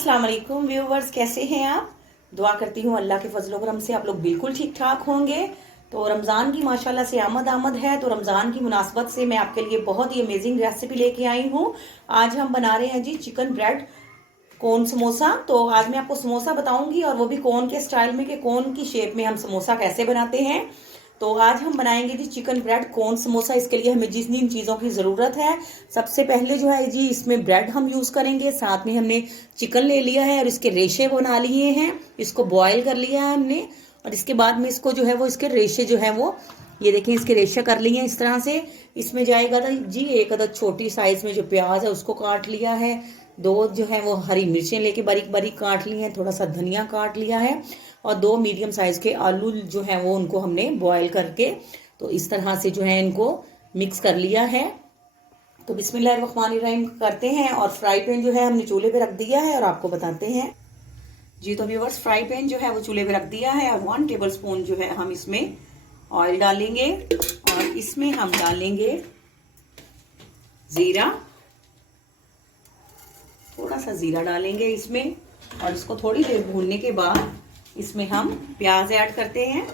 अस्सलाम वालेकुम व्यूवर्स, कैसे हैं आप। दुआ करती हूँ अल्लाह के फजल करम से आप लोग बिल्कुल ठीक ठाक होंगे। तो रमज़ान की माशाल्लाह से आमद है। तो रमज़ान की मुनासबत से मैं आपके लिए बहुत ही अमेजिंग रेसिपी लेके आई हूँ। आज हम बना रहे हैं जी चिकन ब्रेड कोन समोसा। तो आज मैं आपको समोसा बताऊंगी और वो भी कोन के स्टाइल में, कि कोन की शेप में हम समोसा कैसे बनाते हैं। तो आज हम बनाएंगे जी चिकन ब्रेड कोन समोसा। इसके लिए हमें जिन जिन चीज़ों की ज़रूरत है, सबसे पहले जो है जी इसमें ब्रेड हम यूज़ करेंगे। साथ में हमने चिकन ले लिया है और इसके रेशे बना लिए हैं, इसको बॉयल कर लिया है हमने। और इसके बाद में इसको जो है वो इसके रेशे जो है वो ये देखिए इसके रेशे कर लिए हैं इस तरह से। इसमें जाएगा जी एक अदद छोटी साइज में जो प्याज है उसको काट लिया है। दो जो है वो हरी मिर्चें लेके बारीक बारीक काट ली हैं। थोड़ा सा धनिया काट लिया है और दो मीडियम साइज के आलू जो है वो उनको हमने बॉयल करके तो इस तरह से जो है इनको मिक्स कर लिया है। तो बिस्मिल्लाहिर्रहमानिर्रहीम करते हैं। और फ्राई पैन जो है हमने चूल्हे पे रख दिया है और आपको बताते हैं जी। तो व्यूअर्स, फ्राई पैन जो है वो चूल्हे पे रख दिया है और 1 टेबल स्पून जो है हम इसमें ऑयल डालेंगे और इसमें हम डालेंगे जीरा। थोड़ा सा जीरा डालेंगे इसमें और इसको थोड़ी देर भूनने के बाद इसमें हम प्याज ऐड करते हैं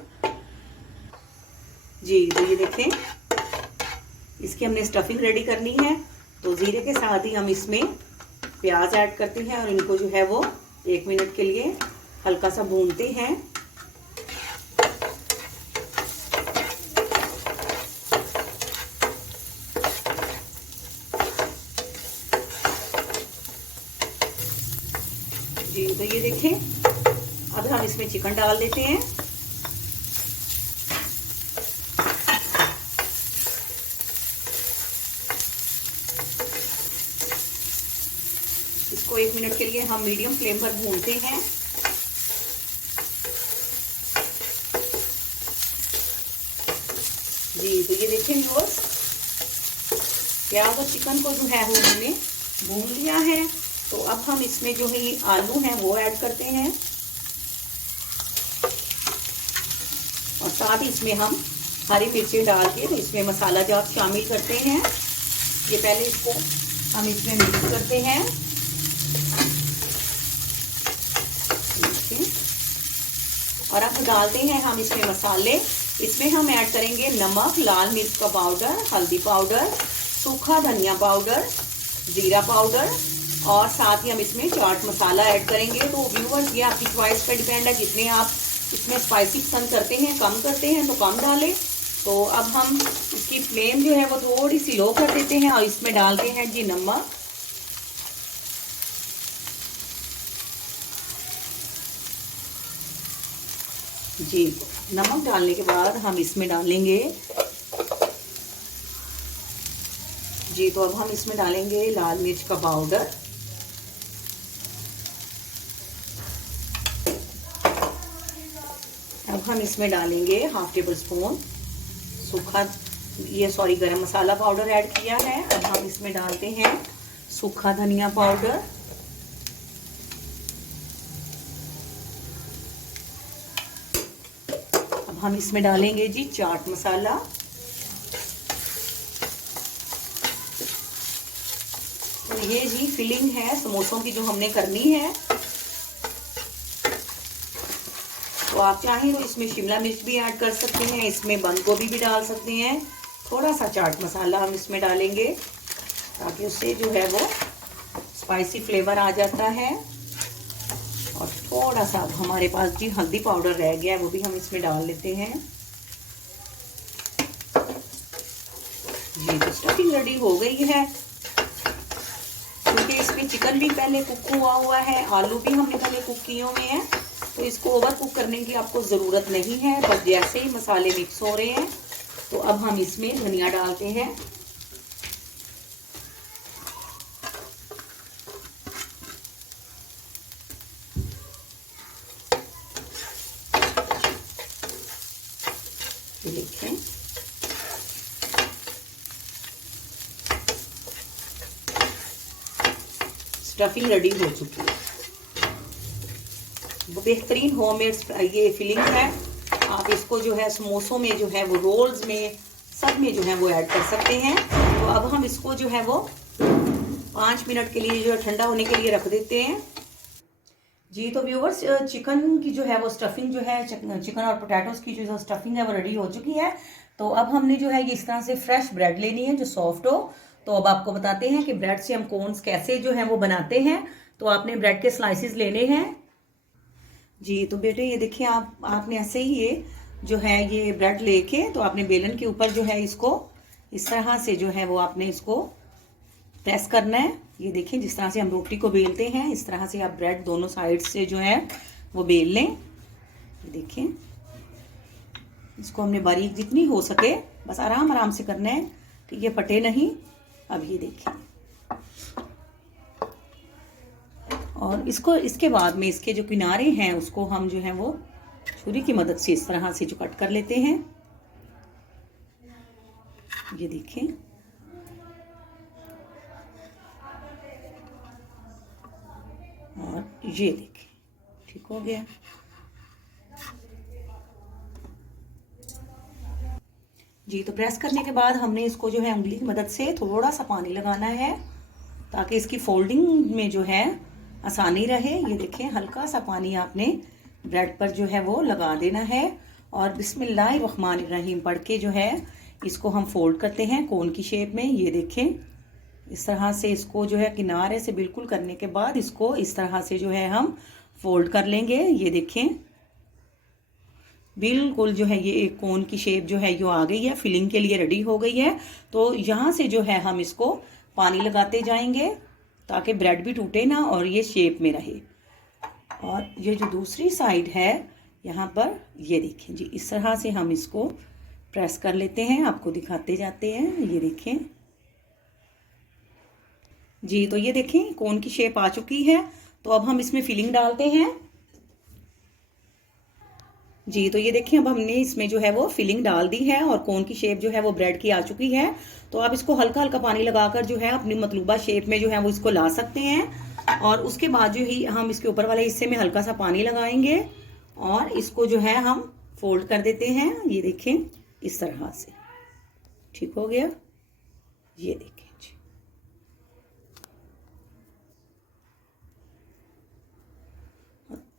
जी। तो ये देखें, इसकी हमने स्टफिंग रेडी करनी है। तो जीरे के साथ ही हम इसमें प्याज ऐड करते हैं और इनको जो है वो 1 मिनट के लिए हल्का सा भूनते हैं। जी तो ये देखें, अब हम इसमें चिकन डाल देते हैं। इसको 1 मिनट के लिए हम मीडियम फ्लेम पर भूनते हैं। जी तो ये देखें व्यूअर्स, प्याज और चिकन को जो है वो हमने भून लिया है। तो अब हम इसमें जो है ये आलू हैं वो ऐड करते हैं और साथ ही इसमें हम हरी मिर्चें डाल के तो इसमें मसाला जात शामिल करते हैं। ये पहले इसको हम इसमें मिक्स करते हैं और अब डालते हैं हम इसमें मसाले। इसमें हम ऐड करेंगे नमक, लाल मिर्च का पाउडर, हल्दी पाउडर, सूखा धनिया पाउडर, जीरा पाउडर और साथ ही हम इसमें चाट मसाला ऐड करेंगे। तो व्यूअर्स, ये आपकी चॉइस पे डिपेंड है, जितने आप इसमें स्पाइसी पसंद करते हैं, कम करते हैं तो कम डालें। तो अब हम इसकी फ्लेम जो है वो थोड़ी सी लो कर देते हैं और इसमें डालते हैं जी नमक। जी नमक डालने के बाद हम इसमें डालेंगे जी, तो अब हम इसमें डालेंगे लाल मिर्च का पाउडर। अब हम इसमें डालेंगे 1/2 टेबल स्पून गरम मसाला पाउडर ऐड किया है। अब हम इसमें डालते हैं सूखा धनिया पाउडर। अब हम इसमें डालेंगे जी चाट मसाला। तो ये जी फिलिंग है समोसों की जो हमने करनी है। तो आप चाहें तो इसमें शिमला मिर्च भी ऐड कर सकते हैं, इसमें बंद गोभी भी डाल सकते हैं। थोड़ा सा चाट मसाला हम इसमें डालेंगे ताकि उससे जो है वो स्पाइसी फ्लेवर आ जाता है। और थोड़ा सा हमारे पास जी हल्दी पाउडर रह गया है, वो भी हम इसमें डाल लेते हैं जी। तो स्टफिंग रेडी हो गई है, क्योंकि इसमें चिकन भी पहले कुक हुआ है, आलू भी हमने पहले कुक किए हुए हैं। तो इसको ओवर कुक करने की आपको ज़रूरत नहीं है। बस जैसे ही मसाले मिक्स हो रहे हैं तो अब हम इसमें धनिया डालते हैं। देखें, स्टफिंग रेडी हो चुकी है। बेहतरीन होममेड ये फिलिंग है। आप इसको जो है समोसों में जो है वो रोल्स में सब में जो है वो ऐड कर सकते हैं। तो अब हम इसको जो है वो 5 मिनट के लिए जो है ठंडा होने के लिए रख देते हैं। जी तो व्यूवर्स, चिकन की जो है वो स्टफिंग जो है, चिकन और पोटैटोज की जो स्टफिंग है वो रेडी हो चुकी है। तो अब हमने जो है ये इस तरह से फ्रेश ब्रेड लेनी है जो सॉफ्ट हो। तो अब आपको बताते हैं कि ब्रेड से हम कोन्स कैसे जो है वो बनाते हैं। तो आपने ब्रेड के स्लाइसिस लेने हैं। जी तो बेटे ये देखिए, आपने ऐसे ही ये जो है ये ब्रेड लेके तो आपने बेलन के ऊपर जो है इसको इस तरह से जो है वो आपने इसको प्रेस करना है। ये देखिए, जिस तरह से हम रोटी को बेलते हैं इस तरह से आप ब्रेड दोनों साइड से जो है वो बेल लें। ये देखिए, इसको हमने बारीक जितनी हो सके बस आराम आराम से करना है कि ये फटे नहीं। अब ये देखिए, और इसको इसके बाद में इसके जो किनारे हैं उसको हम जो है वो छुरी की मदद से इस तरह से जो कट कर लेते हैं। ये देखिए, और ये देखिए ठीक हो गया। जी तो प्रेस करने के बाद हमने इसको जो है उंगली की मदद से थोड़ा सा पानी लगाना है ताकि इसकी फोल्डिंग में जो है आसानी रहे। ये देखें, हल्का सा पानी आपने ब्रेड पर जो है वो लगा देना है और बिस्मिल्लाहिर्रहमानिर्रहीम पढ़ के जो है इसको हम फोल्ड करते हैं कोन की शेप में। ये देखें, इस तरह से इसको जो है किनारे से बिल्कुल करने के बाद इसको इस तरह से जो है हम फोल्ड कर लेंगे। ये देखें, बिल्कुल जो है ये एक कोन की शेप जो है ये आ गई है, फिलिंग के लिए रेडी हो गई है। तो यहाँ से जो है हम इसको पानी लगाते जाएंगे ताकि ब्रेड भी टूटे ना और ये शेप में रहे। और ये जो दूसरी साइड है यहाँ पर, ये देखें जी, इस तरह से हम इसको प्रेस कर लेते हैं, आपको दिखाते जाते हैं। ये देखें जी, तो ये देखें कोन की शेप आ चुकी है। तो अब हम इसमें फिलिंग डालते हैं। जी तो ये देखिए, अब हमने इसमें जो है वो फिलिंग डाल दी है और कोन की शेप जो है वो ब्रेड की आ चुकी है। तो अब इसको हल्का हल्का पानी लगाकर जो है अपनी मतलूबा शेप में जो है वो इसको ला सकते हैं। और उसके बाद जो ही हम इसके ऊपर वाले हिस्से में हल्का सा पानी लगाएंगे और इसको जो है हम फोल्ड कर देते हैं। ये देखें, इस तरह से ठीक हो गया। ये देखें जी,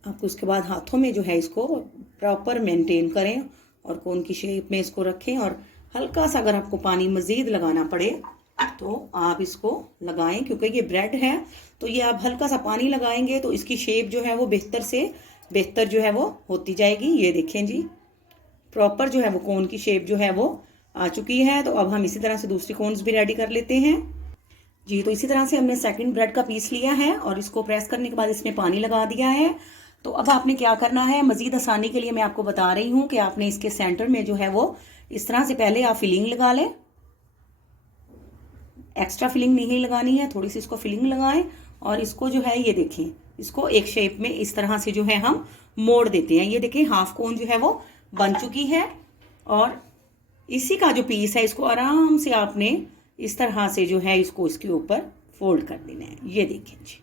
आपको इसके बाद हाथों में जो है इसको प्रॉपर मेंटेन करें और कोन की शेप में इसको रखें। और हल्का सा अगर आपको पानी मज़ीद लगाना पड़े तो आप इसको लगाएं, क्योंकि ये ब्रेड है तो ये आप हल्का सा पानी लगाएंगे तो इसकी शेप जो है वो बेहतर से बेहतर जो है वो होती जाएगी। ये देखें जी, प्रॉपर जो है वो कोन की शेप जो है वो आ चुकी है। तो अब हम इसी तरह से दूसरी कोन्स भी रेडी कर लेते हैं। जी तो इसी तरह से हमने सेकंड ब्रेड का पीस लिया है और इसको प्रेस करने के बाद इसमें पानी लगा दिया है। तो अब आपने क्या करना है, मज़ीद आसानी के लिए मैं आपको बता रही हूँ कि आपने इसके सेंटर में जो है वो इस तरह से पहले आप फिलिंग लगा लें। एक्स्ट्रा फिलिंग नहीं लगानी है, थोड़ी सी इसको फिलिंग लगाएं और इसको जो है ये देखें, इसको एक शेप में इस तरह से जो है हम मोड़ देते हैं। ये देखें, हाफ कोन जो है वो बन चुकी है और इसी का जो पीस है इसको आराम से आपने इस तरह से जो है इसको इसके ऊपर फोल्ड कर देना है। ये देखें जी,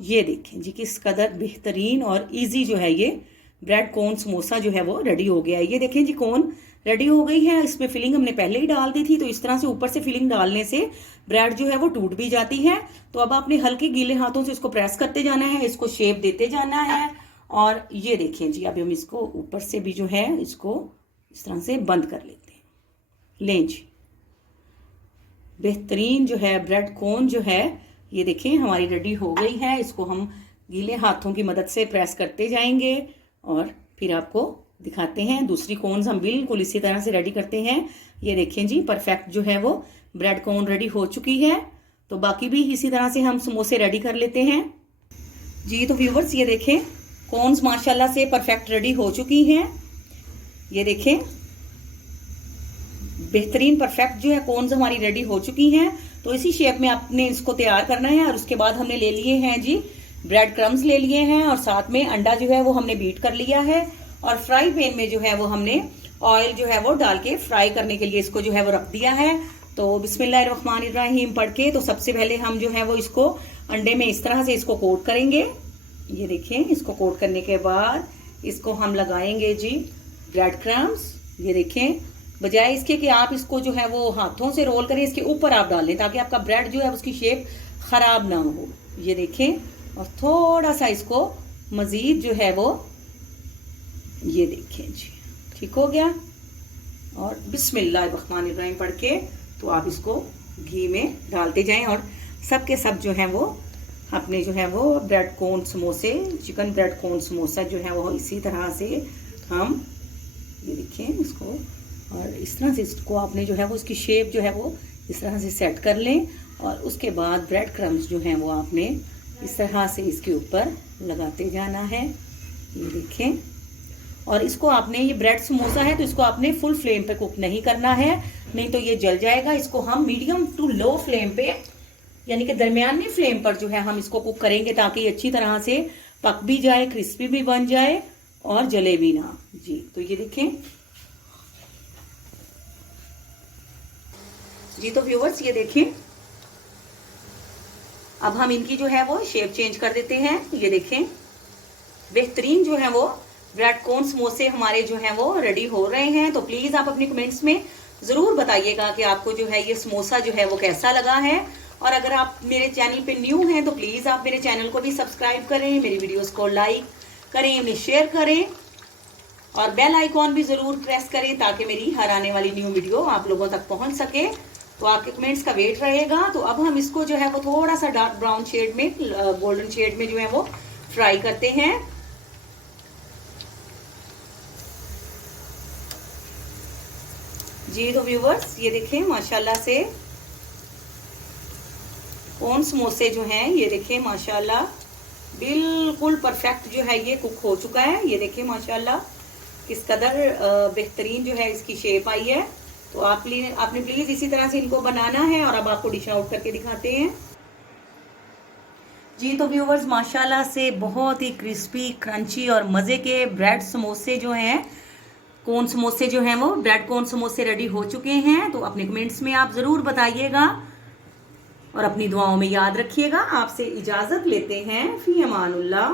ये देखें जी, किस कदर बेहतरीन और इजी जो है ये ब्रेड कोन समोसा जो है वो रेडी हो गया है। ये देखें जी, कोन रेडी हो गई है। इसमें फिलिंग हमने पहले ही डाल दी थी, तो इस तरह से ऊपर से फिलिंग डालने से ब्रेड जो है वो टूट भी जाती है। तो अब आपने हल्के गीले हाथों से इसको प्रेस करते जाना है, इसको शेप देते जाना है। और ये देखें जी, अभी हम इसको ऊपर से भी जो है इसको इस तरह से बंद कर लेते हैं। लें जी, बेहतरीन जो है ब्रेड कोन जो है ये देखें हमारी रेडी हो गई है। इसको हम गीले हाथों की मदद से प्रेस करते जाएंगे और फिर आपको दिखाते हैं। दूसरी कोन्स हम बिल्कुल इसी तरह से रेडी करते हैं। ये देखें जी, परफेक्ट जो है वो ब्रेड कोन रेडी हो चुकी है। तो बाकी भी इसी तरह से हम समोसे रेडी कर लेते हैं। जी तो व्यूवर्स, ये देखें कोन्स माशाल्लाह से परफेक्ट रेडी हो चुकी हैं। ये देखें, बेहतरीन परफेक्ट जो है कोन्स हमारी रेडी हो चुकी हैं। तो इसी शेप में आपने इसको तैयार करना है। और उसके बाद हमने ले लिए हैं जी ब्रेड क्रम्स ले लिए हैं और साथ में अंडा जो है वो हमने बीट कर लिया है। और फ्राई पैन में जो है वो हमने ऑयल जो है वो डाल के फ्राई करने के लिए इसको जो है वो रख दिया है। तो बिस्मिल्लाहिर्रहमानिर्रहीम पढ़ के तो सबसे पहले हम जो है वो इसको अंडे में इस तरह से इसको कोट करेंगे। ये देखें, इसको कोट करने के बाद इसको हम लगाएंगे जी ब्रेड क्रम्स। ये देखें, बजाय इसके कि आप इसको जो है वो हाथों से रोल करें, इसके ऊपर आप डाल लें ताकि आपका ब्रेड जो है उसकी शेप खराब ना हो। ये देखें, और थोड़ा सा इसको मजीद जो है वो, ये देखें जी, ठीक हो गया। और बिस्मिल्लाहिर्रहमानिर्रहीम पढ़ के तो आप इसको घी में डालते जाएं और सब के सब जो है वो अपने जो है वो ब्रेड कोन समोसे, चिकन ब्रेड कोन समोसा जो है वो इसी तरह से हम, ये देखें इसको, और इस तरह से इसको आपने जो है वो इसकी शेप जो है वो इस तरह से सेट कर लें। और उसके बाद ब्रेड क्रम्स जो हैं वो आपने इस तरह से इसके ऊपर लगाते जाना है, ये देखें। और इसको आपने, ये ब्रेड समोसा है तो इसको आपने फुल फ्लेम पे कुक नहीं करना है, नहीं तो ये जल जाएगा। इसको हम मीडियम टू लो फ्लेम पे, यानी कि दरमियानी फ्लेम पर जो है हम इसको कुक करेंगे ताकि ये अच्छी तरह से पक भी जाए, क्रिस्पी भी बन जाए और जले भी ना जी। तो ये देखें जी। तो व्यूवर्स ये देखें, अब हम इनकी जो है वो शेप चेंज कर देते हैं। ये देखें बेहतरीन जो है वो ब्रेड कोन समोसे हमारे जो हैं वो रेडी हो रहे हैं। तो प्लीज आप अपने कमेंट्स में जरूर बताइएगा कि आपको जो है ये समोसा जो है वो कैसा लगा है। और अगर आप मेरे चैनल पे न्यू हैं तो प्लीज आप मेरे चैनल को भी सब्सक्राइब करें, मेरी वीडियोस को लाइक करें, उन्हें शेयर करें और बेल आइकॉन भी जरूर प्रेस करें ताकि मेरी हर आने वाली न्यू वीडियो आप लोगों तक पहुंच सके। तो आपके कमेंट्स का वेट रहेगा। तो अब हम इसको जो है वो थोड़ा सा डार्क ब्राउन शेड में, गोल्डन शेड में जो है वो फ्राई करते हैं जी। तो व्यूवर्स ये देखें माशाल्लाह से कोन समोसे जो हैं, ये देखें माशाल्लाह बिल्कुल परफेक्ट जो है ये कुक हो चुका है। ये देखें माशाल्लाह किस कदर बेहतरीन जो है इसकी शेप आई है। तो आपने प्लीज इसी तरह से इनको बनाना है। और अब आपको डिश आउट करके दिखाते हैं जी। तो व्यूवर्स माशाल्लाह से बहुत ही क्रिस्पी, क्रंची और मज़े के ब्रेड समोसे जो हैं, कोन समोसे जो हैं वो ब्रेड कोन समोसे रेडी हो चुके हैं। तो अपने कमेंट्स में आप ज़रूर बताइएगा और अपनी दुआओं में याद रखिएगा। आपसे इजाज़त लेते हैं, फी अमानुल्लाह।